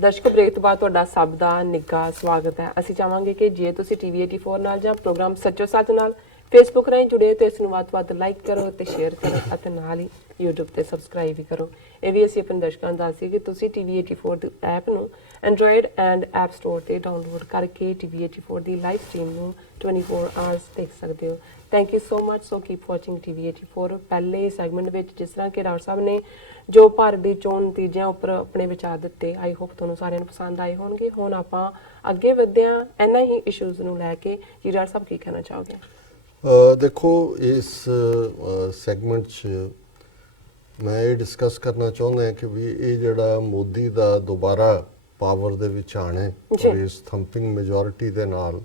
ਦਰਸ਼ਕ ਬ੍ਰੇਕ ਤੋਂ ਬਾਅਦ ਤੁਹਾਡਾ ਸਭ ਦਾ ਨਿੱਘਾ ਸਵਾਗਤ ਹੈ। ਅਸੀਂ ਚਾਹਾਂਗੇ ਕਿ ਜੇ ਤੁਸੀਂ ਟੀਵੀ 84 ਨਾਲ ਜਾਂ ਪ੍ਰੋਗਰਾਮ ਸੱਚੋ ਸੱਚ ਨਾਲ ਫੇਸਬੁੱਕ ਰਾਹੀਂ ਜੁੜੇ ਤੇ ਇਸ ਨੂੰ ਵੱਧ ਤੋਂ ਵੱਧ ਲਾਈਕ ਕਰੋ ਤੇ ਸ਼ੇਅਰ ਕਰੋ ਅਤੇ ਨਾਲ ਹੀ YouTube ਤੇ ਸਬਸਕ੍ਰਾਈਬ ਵੀ ਕਰੋ। ਇਹ ਵੀ ਅਸੀਂ ਆਪਣੇ ਦਰਸ਼ਕਾਂ ਨੂੰ ਦੱਸਦੇ ਕਿ ਤੁਸੀਂ ਟੀਵੀ 84 ਦੀ ਐਪ ਨੂੰ ਐਂਡਰੋਇਡ ਐਂਡ ਐਪ ਸਟੋਰ ਤੇ ਡਾਊਨਲੋਡ ਕਰਕੇ ਟੀਵੀ 84 ਦੀ ਲਾਈਵ ਸਟ੍ਰੀਮ ਨੂੰ 24 ਆਵਰਸ ਦੇਖ ਸਕਦੇ ਹੋ। Thank you so much. So keep watching TV 84। ਪਹਿਲੇ ਸੈਗਮੈਂਟ ਵਿੱਚ ਜਿਸ ਤਰ੍ਹਾਂ ਕਿ ਰਾਜ ਸਾਹਿਬ ਨੇ ਜੋ ਭਾਰਤ ਦੀ ਚੋਣ ਨਤੀਜਿਆਂ ਉੱਪਰ ਆਪਣੇ ਵਿਚਾਰ ਦਿੱਤੇ, ਆਈ ਹੋਪ ਤੁਹਾਨੂੰ ਸਾਰਿਆਂ ਨੂੰ ਪਸੰਦ ਆਏ ਹੋਣਗੇ। ਹੁਣ ਆਪਾਂ ਅੱਗੇ ਵਧਦੇ ਹਾਂ ਇਹਨਾਂ ਹੀ ਇਸ਼ੂਜ਼ ਨੂੰ ਲੈ ਕੇ। ਜੀ ਰਾਜ ਸਾਹਿਬ ਕੀ ਕਹਿਣਾ ਚਾਹੋਗੇ? ਦੇਖੋ, ਇਸ ਸੈਗਮੈਂਟ 'ਚ ਮੈਂ ਇਹ ਡਿਸਕਸ ਕਰਨਾ ਚਾਹੁੰਦਾ ਹਾਂ ਕਿ ਵੀ ਇਹ ਜਿਹੜਾ ਮੋਦੀ ਦਾ ਦੁਬਾਰਾ ਪਾਵਰ ਦੇ ਵਿੱਚ ਆਣਾ ਹੈ ਔਰ ਇਸ ਥੰਪਿੰਗ ਮੈਜੋਰਿਟੀ ਦੇ ਨਾਲ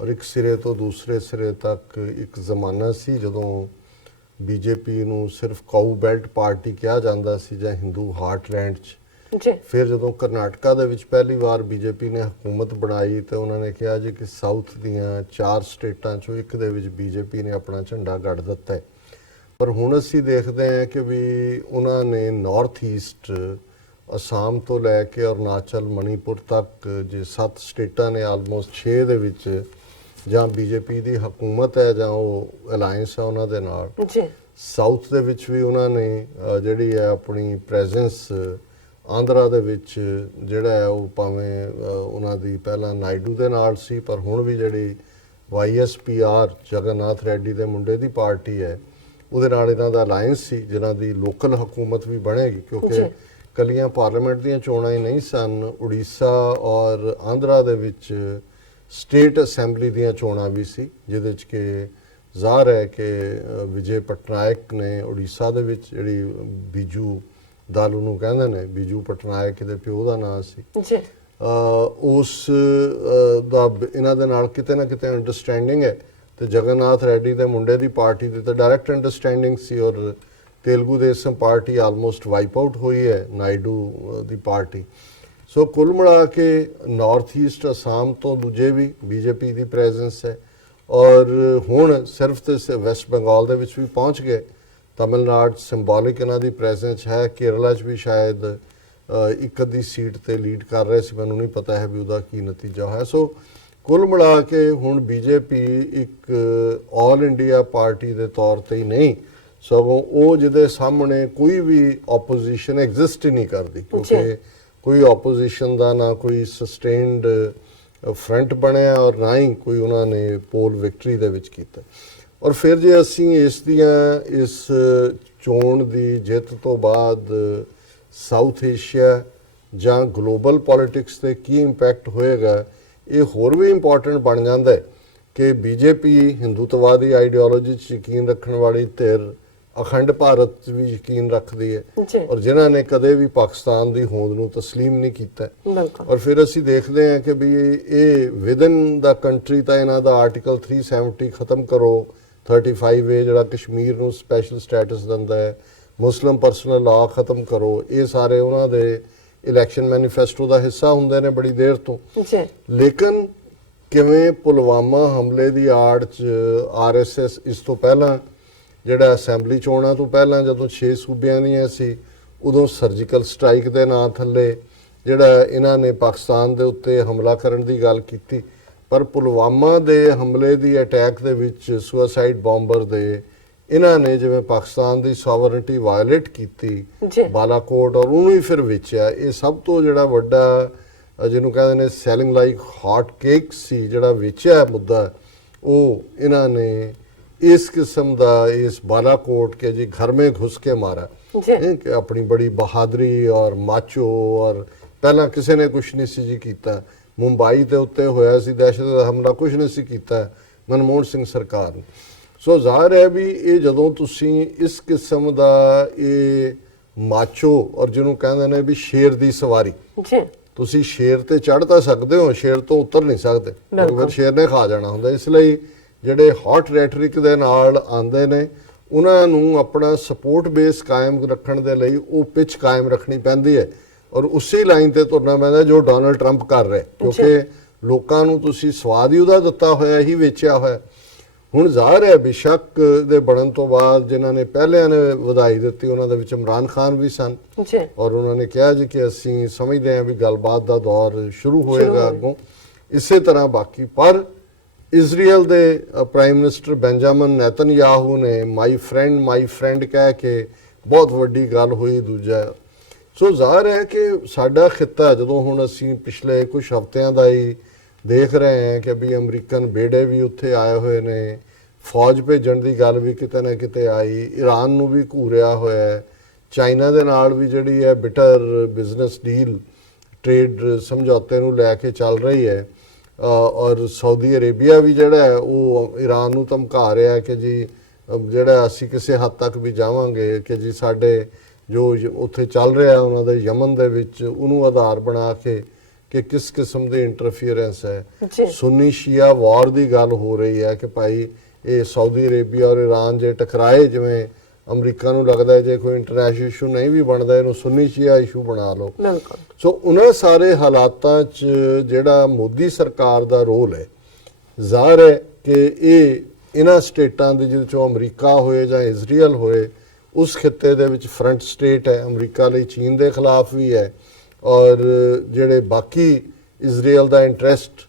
ਔਰ ਇੱਕ ਸਿਰੇ ਤੋਂ ਦੂਸਰੇ ਸਿਰੇ ਤੱਕ ਇੱਕ ਜ਼ਮਾਨਾ ਸੀ ਜਦੋਂ ਬੀਜੇਪੀ ਨੂੰ ਸਿਰਫ ਕਾਊ ਬੈਲਟ ਪਾਰਟੀ ਕਿਹਾ ਜਾਂਦਾ ਸੀ ਜਾਂ ਹਿੰਦੂ ਹਾਰਟਲੈਂਡ 'ਚ। ਫਿਰ ਜਦੋਂ ਕਰਨਾਟਕਾ ਦੇ ਵਿੱਚ ਪਹਿਲੀ ਵਾਰ ਬੀਜੇਪੀ ਨੇ ਹਕੂਮਤ ਬਣਾਈ ਤੇ ਉਹਨਾਂ ਨੇ ਕਿਹਾ ਜੀ ਕਿ ਸਾਊਥ ਦੀਆਂ 4 ਸਟੇਟਾਂ 'ਚੋਂ ਇੱਕ ਦੇ ਵਿੱਚ ਬੀਜੇਪੀ ਨੇ ਆਪਣਾ ਝੰਡਾ ਗੱਡ ਦਿੱਤਾ ਹੈ। ਪਰ ਹੁਣ ਅਸੀਂ ਦੇਖਦੇ ਹਾਂ ਕਿ ਵੀ ਉਹਨਾਂ ਨੇ ਨਾਰਥ ਈਸਟ ਅਸਾਮ ਤੋਂ ਲੈ ਕੇ ਅਰੁਣਾਚਲ ਮਣੀਪੁਰ ਤੱਕ ਜੇ 7 ਸਟੇਟਾਂ ਨੇ ਆਲਮੋਸਟ 6 ਦੇ ਵਿੱਚ ਜਾਂ ਬੀਜੇਪੀ ਦੀ ਹਕੂਮਤ ਹੈ ਜਾਂ ਉਹ ਅਲਾਈਅੰਸ ਹੈ ਉਹਨਾਂ ਦੇ ਨਾਲ। ਸਾਊਥ ਦੇ ਵਿੱਚ ਵੀ ਉਹਨਾਂ ਨੇ ਜਿਹੜੀ ਹੈ ਆਪਣੀ ਪ੍ਰੈਜ਼ੈਂਸ ਆਂਧਰਾ ਦੇ ਵਿੱਚ ਜਿਹੜਾ ਹੈ ਉਹ ਭਾਵੇਂ ਉਹਨਾਂ ਦੀ ਪਹਿਲਾਂ ਨਾਇਡੂ ਦੇ ਨਾਲ ਸੀ ਪਰ ਹੁਣ ਵੀ ਜਿਹੜੀ YSPR ਜਗਨਨਾਥ ਰੈਡੀ ਦੇ ਮੁੰਡੇ ਦੀ ਪਾਰਟੀ ਹੈ ਉਹਦੇ ਨਾਲ ਇਹਨਾਂ ਦਾ ਅਲਾਈਅੰਸ ਸੀ ਜਿਨ੍ਹਾਂ ਦੀ ਲੋਕਲ ਹਕੂਮਤ ਵੀ ਬਣੇਗੀ ਕਿਉਂਕਿ ਕੱਲੀਆਂ ਪਾਰਲੀਮੈਂਟ ਦੀਆਂ ਚੋਣਾਂ ਹੀ ਨਹੀਂ ਸਨ, ਉੜੀਸਾ ਔਰ ਆਂਧਰਾ ਦੇ ਵਿੱਚ ਸਟੇਟ ਅਸੈਂਬਲੀ ਦੀਆਂ ਚੋਣਾਂ ਵੀ ਸੀ ਜਿਹਦੇ 'ਚ ਕਿ ਜ਼ਾਹਰ ਹੈ ਕਿ ਵਿਜੇ ਪਟਨਾਇਕ ਨੇ ਉੜੀਸਾ ਦੇ ਵਿੱਚ ਜਿਹੜੀ ਬੀਜੂ ਦਲ ਨੂੰ ਕਹਿੰਦੇ ਨੇ, ਬੀਜੂ ਪਟਨਾਇਕ ਦੇ ਪਿਓ ਦਾ ਨਾਂ ਸੀ, ਉਸ ਦਾ ਇਹਨਾਂ ਦੇ ਨਾਲ ਕਿਤੇ ਨਾ ਕਿਤੇ ਅੰਡਰਸਟੈਂਡਿੰਗ ਹੈ। ਤੇ ਜਗਨਨਾਥ ਰੈਡੀ ਦੇ ਮੁੰਡੇ ਦੀ ਪਾਰਟੀ ਦੀ ਤਾਂ ਡਾਇਰੈਕਟ ਅੰਡਰਸਟੈਂਡਿੰਗ ਸੀ ਔਰ Telugu Desam party almost wipe out ਹੋਈ ਹੈ ਨਾਇਡੂ ਦੀ ਪਾਰਟੀ। ਸੋ ਕੁੱਲ ਮਿਲਾ ਕੇ ਨਾਰਥ ਈਸਟ ਅਸਾਮ ਤੋਂ ਦੂਜੇ ਵੀ ਬੀਜੇਪੀ ਦੀ ਪ੍ਰੈਜ਼ੈਂਸ ਹੈ ਔਰ ਹੁਣ ਸਿਰਫ ਤੇ ਵੈਸਟ ਬੰਗਾਲ ਦੇ ਵਿੱਚ ਵੀ ਪਹੁੰਚ ਗਏ। ਤਮਿਲਨਾਡੂ ਸਿੰਬੋਲਿਕ ਇਹਨਾਂ ਦੀ ਪ੍ਰੈਜ਼ੈਂਸ ਹੈ। ਕੇਰਲਾ 'ਚ ਵੀ ਸ਼ਾਇਦ ਇੱਕ ਅੱਧੀ ਸੀਟ ਤੇ ਲੀਡ ਕਰ ਰਹੇ ਸੀ, ਮੈਨੂੰ ਨਹੀਂ ਪਤਾ ਹੈ ਵੀ ਉਹਦਾ ਕੀ ਨਤੀਜਾ ਹੋਇਆ। ਸੋ ਕੁੱਲ ਮਿਲਾ ਕੇ ਹੁਣ ਬੀਜੇਪੀ ਇੱਕ ਆਲ ਇੰਡੀਆ ਪਾਰਟੀ ਦੇ ਤੌਰ ਤੇ ਹੀ ਨਹੀਂ ਸਗੋਂ ਉਹ ਜਿਹਦੇ ਸਾਹਮਣੇ ਕੋਈ ਵੀ ਆਪੋਜੀਸ਼ਨ ਐਗਜ਼ਿਸਟ ਹੀ ਨਹੀਂ ਕਰਦੀ ਕਿਉਂਕਿ ਕੋਈ ਆਪੋਜੀਸ਼ਨ ਦਾ ਨਾ ਕੋਈ ਸਸਟੇਨਡ ਫਰੰਟ ਬਣਿਆ ਔਰ ਨਾ ਹੀ ਕੋਈ ਉਹਨਾਂ ਨੇ ਪੋਲ ਵਿਕਟਰੀ ਦੇ ਵਿੱਚ ਕੀਤਾ। ਔਰ ਫਿਰ ਜੇ ਅਸੀਂ ਇਸ ਚੋਣ ਦੀ ਜਿੱਤ ਤੋਂ ਬਾਅਦ ਸਾਊਥ ਏਸ਼ੀਆ ਜਾਂ ਗਲੋਬਲ ਪੋਲਿਟਿਕਸ ਤੇ ਕੀ ਇੰਪੈਕਟ ਹੋਏਗਾ ਇਹ ਹੋਰ ਵੀ ਇੰਪੋਰਟੈਂਟ ਬਣ ਜਾਂਦਾ ਹੈ ਕਿ ਬੀਜੇਪੀ ਹਿੰਦੂਤਵਾਦੀ ਆਈਡੀਓਲੋਜੀ 'ਚ ਯਕੀਨ ਰੱਖਣ ਵਾਲੀ ਧਿਰ ਅਖੰਡ ਭਾਰਤ 'ਚ ਵੀ ਯਕੀਨ ਰੱਖਦੀ ਹੈ ਔਰ ਜਿਨ੍ਹਾਂ ਨੇ ਕਦੇ ਵੀ ਪਾਕਿਸਤਾਨ ਦੀ ਹੋਂਦ ਨੂੰ ਤਸਲੀਮ ਨਹੀਂ ਕੀਤਾ। ਔਰ ਫਿਰ ਅਸੀਂ ਦੇਖਦੇ ਹਾਂ ਕਿ ਵੀ ਇਹ ਵਿਦਨ ਦਾ ਕੰਟਰੀ ਤਾਂ ਇਹਨਾਂ ਦਾ ਆਰਟੀਕਲ 370 ਖਤਮ ਕਰੋ, 35A ਜਿਹੜਾ ਕਸ਼ਮੀਰ ਨੂੰ ਸਪੈਸ਼ਲ ਸਟੇਟਸ ਦਿੰਦਾ ਹੈ, ਮੁਸਲਿਮ ਪਰਸਨਲ ਲਾਅ ਖਤਮ ਕਰੋ, ਇਹ ਸਾਰੇ ਉਹਨਾਂ ਦੇ ਇਲੈਕਸ਼ਨ ਮੈਨੀਫੈਸਟੋ ਦਾ ਹਿੱਸਾ ਹੁੰਦੇ ਨੇ ਬੜੀ ਦੇਰ ਤੋਂ। ਲੇਕਿਨ ਕਿਵੇਂ ਪੁਲਵਾਮਾ ਹਮਲੇ ਦੀ ਆੜ 'ਚ RSS ਇਸ ਤੋਂ ਪਹਿਲਾਂ ਜਿਹੜਾ ਅਸੈਂਬਲੀ ਚੋਣਾਂ ਤੋਂ ਪਹਿਲਾਂ ਜਦੋਂ 6 ਸੂਬਿਆਂ ਦੀਆਂ ਸੀ ਉਦੋਂ ਸਰਜੀਕਲ ਸਟ੍ਰਾਈਕ ਦੇ ਨਾਂ ਥੱਲੇ ਜਿਹੜਾ ਇਹਨਾਂ ਨੇ ਪਾਕਿਸਤਾਨ ਦੇ ਉੱਤੇ ਹਮਲਾ ਕਰਨ ਦੀ ਗੱਲ ਕੀਤੀ ਪਰ ਪੁਲਵਾਮਾ ਦੇ ਹਮਲੇ ਦੀ ਅਟੈਕ ਦੇ ਵਿੱਚ ਸੁਸਾਈਡ ਬੰਬਰ ਦੇ ਇਹਨਾਂ ਨੇ ਜਿਵੇਂ ਪਾਕਿਸਤਾਨ ਦੀ ਸੋਵਰਨਟੀ ਵਾਇਲੇਟ ਕੀਤੀ ਬਾਲਾਕੋਟ ਔਰ ਉਹਨੂੰ ਹੀ ਫਿਰ ਵੇਚਿਆ। ਇਹ ਸਭ ਤੋਂ ਜਿਹੜਾ ਵੱਡਾ ਜਿਹਨੂੰ ਕਹਿੰਦੇ ਨੇ ਸੈਲਿੰਗ ਲਾਈਕ ਹੌਟ ਕੇਕ ਸੀ ਜਿਹੜਾ ਵੇਚਿਆ ਮੁੱਦਾ ਉਹ ਇਹਨਾਂ ਨੇ ਇਸ ਕਿਸਮ ਦਾ ਇਸ ਬਾਲਾकोट के जी घर में घुस के मारा कि अपनी बड़ी बहादुरी और माचो और पहला किसी ने कुछ नहीं सी जी कीता। मुंबई के उत्ते होया सी दहशत हमला कुछ नहीं सी कीता मनमोहन सिंह सरकार ने। सो जाहिर है भी ये जदों तुसी इस किस्म का ये माचो और जिन्हों कहते हैं भी शेर की सवारी तुसी शेर ते चढ़ तो सकते हो, शेर तो उतर नहीं सकते फिर शेर ने खा जाना होंगे। इसलिए ਜਿਹੜੇ ਹੌਟ ਰੈਟਰਿਕ ਦੇ ਨਾਲ ਆਉਂਦੇ ਨੇ ਉਹਨਾਂ ਨੂੰ ਆਪਣਾ ਸਪੋਰਟ ਬੇਸ ਕਾਇਮ ਰੱਖਣ ਦੇ ਲਈ ਉਹ ਪਿਚ ਕਾਇਮ ਰੱਖਣੀ ਪੈਂਦੀ ਹੈ ਔਰ ਉਸੇ ਲਾਈਨ ਤੇ ਤੁਰਨਾ ਪੈਂਦਾ ਜੋ ਡੋਨਲਡ ਟਰੰਪ ਕਰ ਰਿਹਾ ਕਿਉਂਕਿ ਲੋਕਾਂ ਨੂੰ ਤੁਸੀਂ ਸਵਾਦ ਹੀ ਉਹਦਾ ਦਿੱਤਾ ਹੋਇਆ ਹੀ ਵੇਚਿਆ ਹੋਇਆ। ਹੁਣ ਜ਼ਾਹਰ ਹੈ ਬੇਸ਼ੱਕ ਦੇ ਬਣਨ ਤੋਂ ਬਾਅਦ ਜਿਨ੍ਹਾਂ ਨੇ ਪਹਿਲਿਆਂ ਨੇ ਵਧਾਈ ਦਿੱਤੀ ਉਹਨਾਂ ਦੇ ਵਿੱਚ ਇਮਰਾਨ ਖਾਨ ਵੀ ਸਨ ਜੀ ਔਰ ਉਹਨਾਂ ਨੇ ਕਿਹਾ ਜੀ ਕਿ ਅਸੀਂ ਸਮਝਦੇ ਹਾਂ ਵੀ ਗੱਲਬਾਤ ਦਾ ਦੌਰ ਸ਼ੁਰੂ ਹੋਏਗਾ ਅੱਗੋਂ। ਇਸੇ ਤਰ੍ਹਾਂ ਬਾਕੀ ਪਰ ਇਜ਼ਰਾਈਲ ਦੇ ਪ੍ਰਾਈਮ ਮਿਨਿਸਟਰ ਬੈਂਜਾਮਿਨ ਨੇਤਨਯਾਹੂ ਨੇ ਮਾਈ ਫਰੈਂਡ ਕਹਿ ਕੇ ਬਹੁਤ ਵੱਡੀ ਗੱਲ ਹੋਈ। ਦੂਜਾ ਸੋ ਜ਼ਾਹਰ ਹੈ ਕਿ ਸਾਡਾ ਖਿੱਤਾ ਜਦੋਂ ਹੁਣ ਅਸੀਂ ਪਿਛਲੇ ਕੁਝ ਹਫ਼ਤਿਆਂ ਦਾ ਹੀ ਦੇਖ ਰਹੇ ਹਾਂ ਕਿ ਵੀ ਅਮਰੀਕਨ ਬੇੜੇ ਵੀ ਉੱਥੇ ਆਏ ਹੋਏ ਨੇ, ਫੌਜ ਭੇਜਣ ਦੀ ਗੱਲ ਵੀ ਕਿਤੇ ਨਾ ਕਿਤੇ ਆਈ, ਈਰਾਨ ਨੂੰ ਵੀ ਘੂਰਿਆ ਹੋਇਆ ਹੈ, ਚਾਈਨਾ ਦੇ ਨਾਲ ਵੀ ਜਿਹੜੀ ਹੈ ਬਿਟਰ ਬਿਜ਼ਨਸ ਡੀਲ ਟ੍ਰੇਡ ਸਮਝੌਤੇ ਨੂੰ ਲੈ ਕੇ ਚੱਲ ਰਹੀ ਹੈ ਔਰ ਸਾਊਦੀ ਅਰੇਬੀਆ ਵੀ ਜਿਹੜਾ ਹੈ ਉਹ ਈਰਾਨ ਨੂੰ ਧਮਕਾ ਰਿਹਾ ਕਿ ਜੀ ਜਿਹੜਾ ਅਸੀਂ ਕਿਸੇ ਹੱਦ ਤੱਕ ਵੀ ਜਾਵਾਂਗੇ ਕਿ ਜੀ ਸਾਡੇ ਜੋ ਉੱਥੇ ਚੱਲ ਰਿਹਾ ਉਹਨਾਂ ਦੇ ਯਮਨ ਦੇ ਵਿੱਚ ਉਹਨੂੰ ਆਧਾਰ ਬਣਾ ਕੇ ਕਿ ਕਿਸ ਕਿਸਮ ਦੀ ਇੰਟਰਫੀਅਰੈਂਸ ਹੈ। ਸੁੰਨੀ ਸ਼ੀਆ ਵਾਰ ਦੀ ਗੱਲ ਹੋ ਰਹੀ ਹੈ ਕਿ ਭਾਈ ਇਹ ਸਾਊਦੀ ਅਰੇਬੀਆ ਔਰ ਈਰਾਨ ਜੇ ਟਕਰਾਏ, ਜਿਵੇਂ ਅਮਰੀਕਾ ਨੂੰ ਲੱਗਦਾ ਹੈ ਜੇ ਕੋਈ ਇੰਟਰਨੈਸ਼ਨਲ ਇਸ਼ੂ ਨਹੀਂ ਵੀ ਬਣਦਾ ਇਹਨੂੰ ਸੁੰਨੀ ਸ਼ੀਆ ਇਸ਼ੂ ਬਣਾ ਲਓ। ਸੋ ਉਹਨਾਂ ਸਾਰੇ ਹਾਲਾਤਾਂ 'ਚ ਜਿਹੜਾ ਮੋਦੀ ਸਰਕਾਰ ਦਾ ਰੋਲ ਹੈ, ਜ਼ਾਹਰ ਹੈ ਕਿ ਇਹ ਇਹਨਾਂ ਸਟੇਟਾਂ ਦੇ ਜਿਹਦੇ 'ਚੋਂ ਅਮਰੀਕਾ ਹੋਏ ਜਾਂ ਇਜ਼ਰਾਈਲ ਹੋਏ ਉਸ ਖਿੱਤੇ ਦੇ ਵਿੱਚ ਫਰੰਟ ਸਟੇਟ ਹੈ। ਅਮਰੀਕਾ ਲਈ ਚੀਨ ਦੇ ਖਿਲਾਫ ਵੀ ਹੈ ਔਰ ਜਿਹੜੇ ਬਾਕੀ ਇਜ਼ਰਾਈਲ ਦਾ ਇੰਟਰਸਟ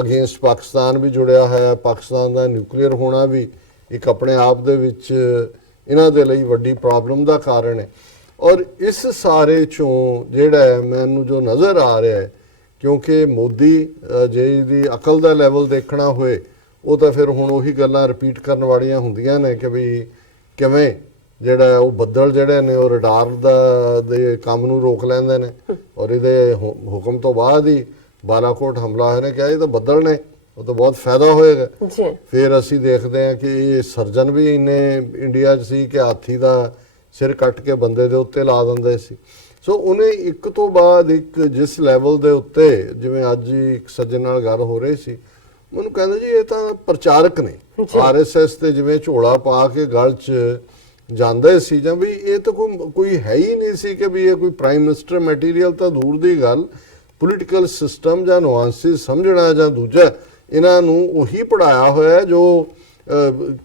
ਅਗੇਂਸਟ ਪਾਕਿਸਤਾਨ ਵੀ ਜੁੜਿਆ ਹੋਇਆ। ਪਾਕਿਸਤਾਨ ਦਾ ਨਿਊਕਲੀਅਰ ਹੋਣਾ ਵੀ ਇੱਕ ਆਪਣੇ ਆਪ ਦੇ ਵਿੱਚ ਇਹਨਾਂ ਦੇ ਲਈ ਵੱਡੀ ਪ੍ਰੋਬਲਮ ਦਾ ਕਾਰਨ ਹੈ। ਔਰ ਇਸ ਸਾਰੇ ਚੋਂ ਜਿਹੜਾ ਮੈਨੂੰ ਜੋ ਨਜ਼ਰ ਆ ਰਿਹਾ ਹੈ, ਕਿਉਂਕਿ ਮੋਦੀ ਜੇ ਦੀ ਅਕਲ ਦਾ ਲੈਵਲ ਦੇਖਣਾ ਹੋਏ ਉਹ ਤਾਂ ਫਿਰ ਹੁਣ ਉਹੀ ਗੱਲਾਂ ਰਿਪੀਟ ਕਰਨ ਵਾਲੀਆਂ ਹੁੰਦੀਆਂ ਨੇ ਕਿ ਵੀ ਕਿਵੇਂ ਜਿਹੜਾ ਉਹ ਬੱਦਲ ਜਿਹੜੇ ਨੇ ਉਹ ਰਡਾਰ ਦੇ ਕੰਮ ਨੂੰ ਰੋਕ ਲੈਂਦੇ ਨੇ ਔਰ ਇਹਦੇ ਹੁਕਮ ਤੋਂ ਬਾਅਦ ਹੀ ਬਾਲਾਕੋਟ ਹਮਲਾ ਹੋਇਆ ਨੇ ਕਿਹਾ ਇਹ ਤਾਂ ਬੱਦਲ ਨੇ, ਉਹ ਤਾਂ ਬਹੁਤ ਫਾਇਦਾ ਹੋਏਗਾ। ਫਿਰ ਅਸੀਂ ਦੇਖਦੇ ਹਾਂ ਕਿ ਇਹ ਸਰਜਨ ਵੀ ਇੰਨੇ ਇੰਡੀਆ 'ਚ ਸੀ ਕਿ ਹਾਥੀ ਦਾ ਸਿਰ ਕੱਟ ਕੇ ਬੰਦੇ ਦੇ ਉੱਤੇ ਲਾ ਦਿੰਦੇ ਸੀ। ਸੋ ਉਹਨੇ ਇੱਕ ਤੋਂ ਬਾਅਦ ਇੱਕ ਜਿਸ ਲੈਵਲ ਦੇ ਉੱਤੇ, ਜਿਵੇਂ ਅੱਜ ਹੀ ਇੱਕ ਸੱਜਣ ਨਾਲ ਗੱਲ ਹੋ ਰਹੀ ਸੀ, ਮੈਨੂੰ ਕਹਿੰਦੇ ਜੀ ਇਹ ਤਾਂ ਪ੍ਰਚਾਰਕ ਨੇ RSS ਤੇ ਜਿਵੇਂ ਝੋਲਾ ਪਾ ਕੇ ਗਲ 'ਚ ਜਾਂਦੇ ਸੀ ਜਾਂ ਵੀ ਇਹ ਤਾਂ ਕੋਈ ਹੈ ਹੀ ਨਹੀਂ ਸੀ ਕਿ ਵੀ ਇਹ ਕੋਈ ਪ੍ਰਾਈਮ ਮਿਨਿਸਟਰ ਮਟੀਰੀਅਲ ਤਾਂ ਦੂਰ ਦੀ ਗੱਲ, ਪੋਲੀਟੀਕਲ ਸਿਸਟਮ ਜਾਂ ਨੁਆਂਸਿਸ ਸਮਝਣਾ ਜਾਂ ਦੂਜਾ ਇਹਨਾਂ ਨੂੰ ਉਹੀ ਪੜਾਇਆ ਹੋਇਆ ਜੋ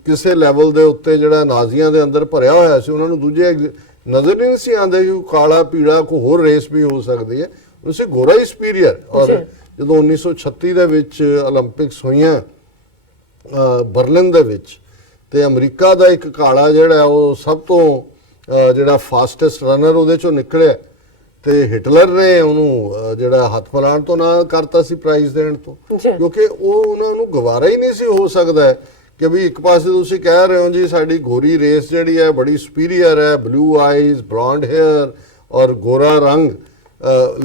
ਕਿਸੇ ਲੈਵਲ ਦੇ ਉੱਤੇ ਜਿਹੜਾ ਨਾਜ਼ੀਆਂ ਦੇ ਅੰਦਰ ਭਰਿਆ ਹੋਇਆ ਸੀ। ਉਹਨਾਂ ਨੂੰ ਦੂਜੇ ਨਜ਼ਰ ਨਹੀਂ ਸੀ ਆਉਂਦੇ ਕਿ ਕਾਲਾ ਪੀਲਾ ਕੋਈ ਹੋਰ ਰੇਸ ਵੀ ਹੋ ਸਕਦੀ ਹੈ, ਉਸੇ ਗੋਰਾ ਹੀ ਸੁਪੀਰੀਅਰ। ਔਰ ਜਦੋਂ 1936 ਦੇ ਵਿੱਚ 올림픽ਸ ਹੋਈਆਂ ਬਰਲਿਨ ਦੇ ਵਿੱਚ ਤੇ ਅਮਰੀਕਾ ਦਾ ਇੱਕ ਕਾਲਾ ਜਿਹੜਾ ਉਹ ਸਭ ਤੋਂ ਜਿਹੜਾ ਫਾਸਟੈਸਟ ਰਨਰ ਉਹਦੇ ਚੋਂ ਨਿਕਲਿਆ ਤੇ ਹਿਟਲਰ ਨੇ ਉਹਨੂੰ ਜਿਹੜਾ ਹੱਥ ਫਲਾਣ ਤੋਂ ਨਾ ਕਰਤਾ ਸੀ ਪ੍ਰਾਈਜ਼ ਦੇਣ ਤੋਂ, ਕਿਉਂਕਿ ਉਹ ਉਹਨਾਂ ਨੂੰ ਗਵਾਰਾ ਹੀ ਨਹੀਂ ਸੀ ਹੋ ਸਕਦਾ ਕਿ ਵੀ ਇੱਕ ਪਾਸੇ ਤੁਸੀਂ ਕਹਿ ਰਹੇ ਹੋ ਜੀ ਸਾਡੀ ਗੋਰੀ ਰੇਸ ਜਿਹੜੀ ਹੈ ਬੜੀ ਸੁਪੀਰੀਅਰ ਹੈ, ਬਲੂ ਆਈਜ਼, ਬਲੌਂਡ ਹੇਅਰ ਔਰ ਗੋਰਾ ਰੰਗ,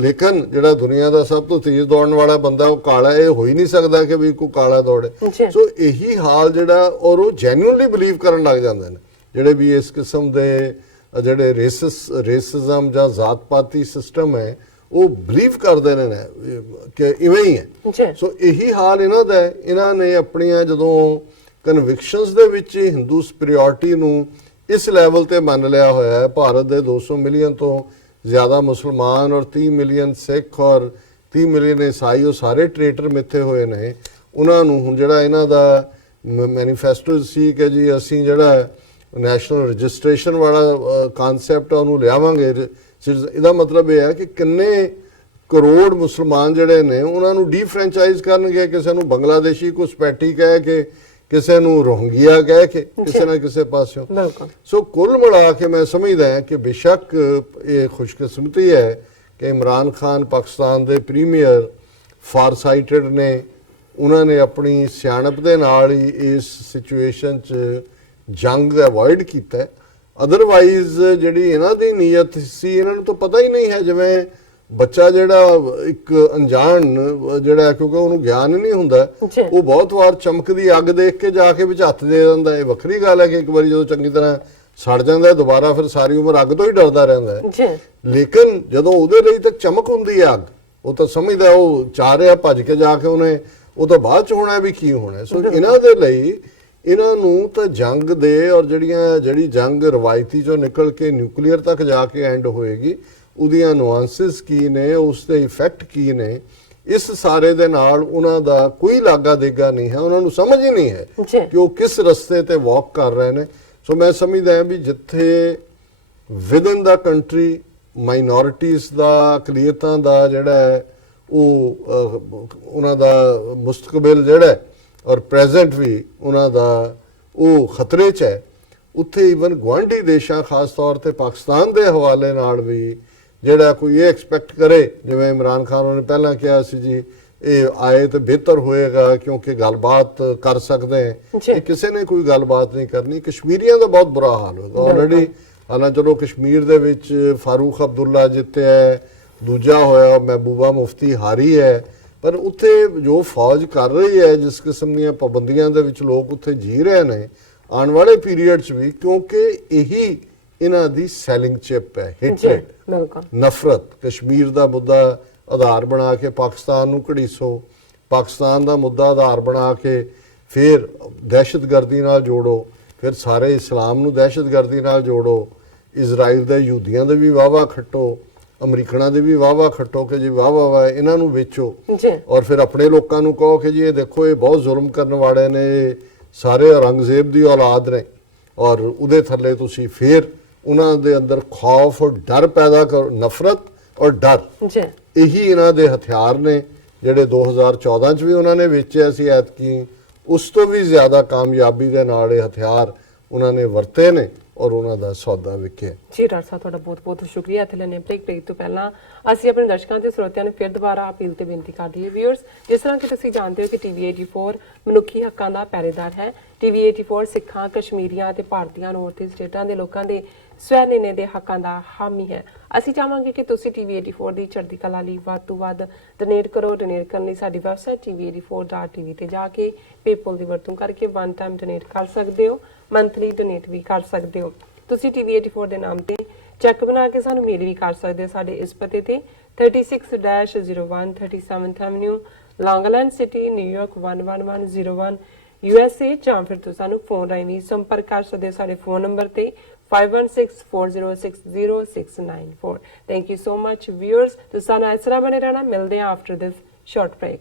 ਲੇਕਿਨ ਜਿਹੜਾ ਦੁਨੀਆ ਦਾ ਸਭ ਤੋਂ ਤੇਜ਼ ਦੌੜਨ ਵਾਲਾ ਬੰਦਾ ਉਹ ਕਾਲਾ, ਇਹ ਹੋ ਹੀ ਨਹੀਂ ਸਕਦਾ ਕਿ ਵੀ ਕੋਈ ਕਾਲਾ ਦੌੜੇ। ਸੋ ਇਹੀ ਹਾਲ ਜਿਹੜਾ, ਔਰ ਉਹ ਜੈਨੂਇਨਲੀ ਬਿਲੀਵ ਕਰਨ ਲੱਗ ਜਾਂਦੇ ਨੇ ਜਿਹੜੇ ਵੀ ਇਸ ਕਿਸਮ ਦੇ ਜਿਹੜੇ ਰੇਸਿਜ਼ਮ ਜਾਂ ਜ਼ਾਤ-ਪਾਤੀ ਸਿਸਟਮ ਹੈ ਉਹ ਬਿਲੀਵ ਕਰਦੇ ਨੇ ਕਿ ਇਵੇਂ ਹੀ ਹੈ। ਸੋ ਇਹੀ ਹਾਲ ਇਹਨਾਂ ਦਾ ਹੈ। ਇਹਨਾਂ ਨੇ ਆਪਣੀਆਂ ਜਦੋਂ ਕਨਵਿਕਸ਼ਨਸ ਦੇ ਵਿੱਚ ਹਿੰਦੂ ਸੁਪੀਰੀਅਰਿਟੀ ਨੂੰ ਇਸ ਲੈਵਲ ਤੇ ਮੰਨ ਲਿਆ ਹੋਇਆ ਹੈ। ਭਾਰਤ ਦੇ 200 ਮਿਲੀਅਨ ਤੋਂ ਜ਼ਿਆਦਾ ਮੁਸਲਮਾਨ ਔਰ 30 ਮਿਲੀਅਨ ਸਿੱਖ ਔਰ 30 ਮਿਲੀਅਨ ਈਸਾਈ, ਉਹ ਸਾਰੇ ਟ੍ਰੇਟਰ ਮਿੱਥੇ ਹੋਏ ਨੇ। ਉਹਨਾਂ ਨੂੰ ਹੁਣ ਜਿਹੜਾ ਇਹਨਾਂ ਦਾ ਮੈਨੀਫੈਸਟੋ ਸੀ ਕਿ ਜੀ ਅਸੀਂ ਜਿਹੜਾ ਨੈਸ਼ਨਲ ਰਜਿਸਟ੍ਰੇਸ਼ਨ ਵਾਲਾ ਕਾਨਸੈਪਟ ਉਹਨੂੰ ਲਿਆਵਾਂਗੇ, ਇਹਦਾ ਮਤਲਬ ਇਹ ਹੈ ਕਿ ਕਿੰਨੇ ਕਰੋੜ ਮੁਸਲਮਾਨ ਜਿਹੜੇ ਨੇ ਉਹਨਾਂ ਨੂੰ ਡੀਫਰੈਂਚਾਈਜ਼ ਕਰਨਗੇ, ਕਿਸੇ ਨੂੰ ਬੰਗਲਾਦੇਸ਼ੀ ਘੁਸਪੈਠੀ ਕਹਿ ਕੇ, ਕਿਸੇ ਨੂੰ ਰੋਹਿੰਗਿਆ ਕਹਿ ਕੇ, ਕਿਸੇ ਨਾ ਕਿਸੇ ਪਾਸਿਓਂ। ਸੋ ਕੁੱਲ ਮਿਲਾ ਕੇ ਮੈਂ ਸਮਝਦਾ ਹਾਂ ਕਿ ਬੇਸ਼ੱਕ ਇਹ ਖੁਸ਼ਕਿਸਮਤੀ ਹੈ ਕਿ ਇਮਰਾਨ ਖਾਨ ਪਾਕਿਸਤਾਨ ਦੇ ਪ੍ਰੀਮੀਅਰ ਫਾਰਸਾਈਟਡ ਨੇ, ਉਹਨਾਂ ਨੇ ਆਪਣੀ ਸਿਆਣਪ ਦੇ ਨਾਲ ਹੀ ਇਸ ਸਿਚੁਏਸ਼ਨ 'ਚ ਜੰਗ ਅਵੋਇਡ ਕੀਤਾ। ਅਦਰਵਾਈਜ਼ ਜਿਹੜੀ ਇਹਨਾਂ ਦੀ ਨੀਅਤ ਸੀ ਇਹਨਾਂ ਨੂੰ ਤਾਂ ਪਤਾ ਹੀ ਨਹੀਂ ਹੈ। ਜਿਵੇਂ ਬੱਚਾ ਜਿਹੜਾ ਇੱਕ ਅਣਜਾਣ ਜਿਹੜਾ, ਕਿਉਂਕਿ ਉਹਨੂੰ ਗਿਆਨ ਹੀ ਨਹੀਂ ਹੁੰਦਾ, ਉਹ ਬਹੁਤ ਵਾਰ ਚਮਕਦੀ ਅੱਗ ਦੇਖ ਕੇ ਜਾ ਕੇ ਵਿੱਚ ਹੱਥ ਦੇ ਦਿੰਦਾ। ਇਹ ਵੱਖਰੀ ਗੱਲ ਹੈ ਕਿ ਇੱਕ ਵਾਰੀ ਜਦੋਂ ਚੰਗੀ ਤਰ੍ਹਾਂ ਸੜ ਜਾਂਦਾ ਦੁਬਾਰਾ ਫਿਰ ਸਾਰੀ ਉਮਰ ਅੱਗ ਤੋਂ ਹੀ ਡਰਦਾ ਰਹਿੰਦਾ ਹੈ। ਲੇਕਿਨ ਜਦੋਂ ਉਹਦੇ ਲਈ ਤਾਂ ਚਮਕ ਹੁੰਦੀ ਹੈ ਅੱਗ, ਉਹ ਤਾਂ ਸਮਝਦਾ ਉਹ ਚਾਹ ਰਿਹਾ ਭੱਜ ਕੇ ਜਾ ਕੇ ਉਹਨੇ, ਉਹ ਤਾਂ ਬਾਅਦ ਚ ਹੋਣਾ ਵੀ ਕੀ ਹੋਣਾ। ਸੋ ਇਹਨਾਂ ਦੇ ਲਈ ਇਹਨਾਂ ਨੂੰ ਤਾਂ ਜੰਗ ਦੇ ਔਰ ਜਿਹੜੀ ਜੰਗ ਰਵਾਇਤੀ ਚੋਂ ਨਿਕਲ ਕੇ ਨਿਊਕਲੀਅਰ ਤੱਕ ਜਾ ਕੇ ਐਂਡ ਹੋਏਗੀ, ਉਹਦੀਆਂ ਨੁਆਂਸਿਸ ਕੀ ਨੇ, ਉਸ ਦੇ ਇਫੈਕਟ ਕੀ ਨੇ, ਇਸ ਸਾਰੇ ਦੇ ਨਾਲ ਉਹਨਾਂ ਦਾ ਕੋਈ ਲਾਗਾ ਦੇਗਾ ਨਹੀਂ ਹੈ, ਉਹਨਾਂ ਨੂੰ ਸਮਝ ਹੀ ਨਹੀਂ ਹੈ ਜੀ। ਕਿ ਉਹ ਕਿਸ ਰਸਤੇ ਤੇ ਵਾਕ ਕਰ ਰਹੇ ਨੇ। ਸੋ ਮੈਂ ਸਮਝਦਾ ਹਾਂ ਵੀ ਜਿੱਥੇ ਵਿਦਨ ਦਾ ਕੰਟਰੀ ਮਾਈਨੋਰਿਟੀਜ਼ ਦਾ, ਅਕਲੀਅਤਾਂ ਦਾ ਜਿਹੜਾ ਹੈ ਉਹ ਉਹਨਾਂ ਦਾ ਮੁਸਤਕਬਲ ਜਿਹੜਾ ਹੈ ਔਰ ਪ੍ਰੈਜ਼ੈਂਟ ਵੀ ਉਹਨਾਂ ਦਾ ਉਹ ਖਤਰੇ 'ਚ ਹੈ, ਉੱਥੇ ਈਵਨ ਗੁਆਂਢੀ ਦੇਸ਼ਾਂ ਖਾਸ ਤੌਰ ਤੇ ਪਾਕਿਸਤਾਨ ਦੇ ਹਵਾਲੇ ਨਾਲ ਵੀ ਜਿਹੜਾ ਕੋਈ ਇਹ ਐਕਸਪੈਕਟ ਕਰੇ, ਜਿਵੇਂ ਇਮਰਾਨ ਖਾਨ ਨੇ ਪਹਿਲਾਂ ਕਿਹਾ ਸੀ ਜੀ ਇਹ ਆਏ ਤਾਂ ਬਿਹਤਰ ਹੋਏਗਾ ਕਿਉਂਕਿ ਗੱਲਬਾਤ ਕਰ ਸਕਦੇ ਹਾਂ, ਇਹ ਕਿਸੇ ਨੇ ਕੋਈ ਗੱਲਬਾਤ ਨਹੀਂ ਕਰਨੀ। ਕਸ਼ਮੀਰੀਆਂ ਦਾ ਬਹੁਤ ਬੁਰਾ ਹਾਲ ਹੋਗਾ ਆਲਰੇਡੀ। ਹਾਲਾਂ ਚਲੋ ਕਸ਼ਮੀਰ ਦੇ ਵਿੱਚ ਫਾਰੂਕ ਅਬਦੁੱਲਾ ਜਿੱਤਿਆ ਹੈ, ਦੂਜਾ ਹੋਇਆ ਮਹਿਬੂਬਾ ਮੁਫਤੀ ਹਾਰੀ ਹੈ, ਪਰ ਉੱਥੇ ਜੋ ਫੌਜ ਕਰ ਰਹੀ ਹੈ, ਜਿਸ ਕਿਸਮ ਦੀਆਂ ਪਾਬੰਦੀਆਂ ਦੇ ਵਿੱਚ ਲੋਕ ਉੱਥੇ ਜੀ ਰਹੇ ਨੇ, ਆਉਣ ਵਾਲੇ ਪੀਰੀਅਡ 'ਚ ਵੀ, ਕਿਉਂਕਿ ਇਹੀ ਇਹਨਾਂ ਦੀ ਸੈਲਿੰਗ ਚਿਪ ਹੈ, ਹਿਟਰੇਟ, ਨਫ਼ਰਤ। ਕਸ਼ਮੀਰ ਦਾ ਮੁੱਦਾ ਆਧਾਰ ਬਣਾ ਕੇ ਪਾਕਿਸਤਾਨ ਨੂੰ ਘੜੀਸੋ, ਪਾਕਿਸਤਾਨ ਦਾ ਮੁੱਦਾ ਆਧਾਰ ਬਣਾ ਕੇ ਫਿਰ ਦਹਿਸ਼ਤਗਰਦੀ ਨਾਲ ਜੋੜੋ, ਫਿਰ ਸਾਰੇ ਇਸਲਾਮ ਨੂੰ ਦਹਿਸ਼ਤਗਰਦੀ ਨਾਲ ਜੋੜੋ, ਇਜ਼ਰਾਈਲ ਦੇ ਯਹੂਦੀਆਂ ਦੇ ਵੀ ਵਾਹਵਾ ਖੱਟੋ, ਅਮਰੀਕਨਾਂ ਦੇ ਵੀ ਵਾਹਵਾ ਖੱਟੋ ਕਿ ਜੀ ਵਾਹ ਇਹਨਾਂ ਨੂੰ ਵੇਚੋ, ਔਰ ਫਿਰ ਆਪਣੇ ਲੋਕਾਂ ਨੂੰ ਕਹੋ ਕਿ ਜੀ ਇਹ ਦੇਖੋ ਇਹ ਬਹੁਤ ਜ਼ੁਲਮ ਕਰਨ ਵਾਲੇ ਨੇ, ਸਾਰੇ ਔਰੰਗਜ਼ੇਬ ਦੀ ਔਲਾਦ ਨੇ, ਔਰ ਉਹਦੇ ਥੱਲੇ ਤੁਸੀਂ ਫਿਰ ਉਹਨਾਂ ਦੇ ਅੰਦਰ ਖੌਫ ਔਰ ਡਰ ਪੈਦਾ ਕਰੋ, ਨਫ਼ਰਤ ਔਰ ਡਰ। ਇਹੀ ਇਹਨਾਂ ਦੇ ਹਥਿਆਰ ਨੇ ਜਿਹੜੇ 2014 'ਚ ਵੀ ਉਹਨਾਂ ਨੇ ਵੇਚਿਆ ਸੀ, ਐਤਕੀ ਉਸ ਤੋਂ ਵੀ ਜ਼ਿਆਦਾ ਕਾਮਯਾਬੀ ਦੇ ਨਾਲ ਇਹ ਹਥਿਆਰ ਉਹਨਾਂ ਨੇ ਵਰਤੇ ਨੇ ਔਰ ਉਹਨਾਂ ਦਾ ਸੌਦਾ ਵਿਕਿਆ। ਜੀ ਡਾਕਟਰ ਸਾਹਿਬ ਤੁਹਾਡਾ ਬਹੁਤ ਬਹੁਤ ਸ਼ੁਕਰੀਆ। ਇੱਥੇ ਲੈਣੇ ਬ੍ਰੇਕ ਤੋਂ ਪਹਿਲਾਂ ਅਸੀਂ ਆਪਣੇ ਦਰਸ਼ਕਾਂ ਤੇ ਸਰੋਤਿਆਂ ਨੂੰ ਫਿਰ ਦੁਬਾਰਾ ਅਪੀਲ ਤੇ ਬੇਨਤੀ ਕਰਦੇ ਹਾਂ ਵੀਅਰਸ, ਜਿਸ ਤਰ੍ਹਾਂ ਕਿ ਤੁਸੀਂ ਜਾਣਦੇ ਹੋ ਕਿ ਟੀਵੀ 84 ਮਨੁੱਖੀ ਹੱਕਾਂ ਦਾ ਪਹਿਰੇਦਾਰ ਹੈ। ਟੀਵੀ 84 ਸਿੱਖਾਂ, ਕਸ਼ਮੀਰੀਆਂ ਅਤੇ ਭਾਰਤੀਆਂ ਨੌਰਥ ਸਟੇਟਾਂ ਦੇ ਲੋਕਾਂ ਦੇ ਸਵੈ ਨਿਰਣੇ ਦੇ ਹੱਕਾਂ ਦਾ ਹਾਮੀ ਹੈ। ਅਸੀਂ ਚਾਹਾਂਗੇ ਕਿ ਤੁਸੀਂ ਟੀਵੀ 84 ਦੀ ਚੜ੍ਹਦੀ ਕਲਾ ਲਈ ਵੱਧ ਤੋਂ ਵੱਧ ਡੋਨੇਟ ਕਰੋ। ਡੋਨੇਟ ਕਰਨ ਲਈ ਸਾਡੀ ਵੈਬਸਾਈਟ tv84.tv ਤੇ ਜਾ ਕੇ ਪੇਪਲ ਦੀ ਵਰਤੋਂ ਕਰਕੇ ਵਨ ਟਾਈਮ ਡੋਨੇਟ ਕਰ ਸਕਦੇ ਹੋ, ਮੰਥਲੀ ਡੋਨੇਟ ਵੀ ਕਰ ਸਕਦੇ ਹੋ। ਤੁਸੀਂ ਟੀਵੀ 84 ਦੇ ਨਾਮ ਤੇ ਚੈੱਕ ਬਣਾ ਕੇ ਸਾਨੂੰ ਮੇਲ ਵੀ ਕਰ ਸਕਦੇ ਹੋ ਸਾਡੇ ਇਸ ਪਤੇ ਤੇ 36-01 37th ਐਵਨਿਊ, ਲੌਂਗ ਆਈਲੈਂਡ ਸਿਟੀ, ਨਿਊਯਾਰਕ 11101 USA, ਜਾਂ ਫਿਰ ਤੁਸੀਂ ਸਾਨੂੰ ਫੋਨ ਰਾਹੀਂ ਵੀ ਸੰਪਰਕ ਕਰ ਸਕਦੇ ਹੋ ਸਾਡੇ ਫੋਨ ਨੰਬਰ ਤੇ 5164060694। Thank you so much viewers। ਤੁਸੀਂ ਸਾਨੂੰ ਇਸ ਤਰ੍ਹਾਂ ਬਣੇ ਰਹਿਣਾ। ਮਿਲਦੇ ਹਾਂ ਆਫਟਰ ਦਿਸ ਸ਼ਾਰਟ ਬ੍ਰੇਕ।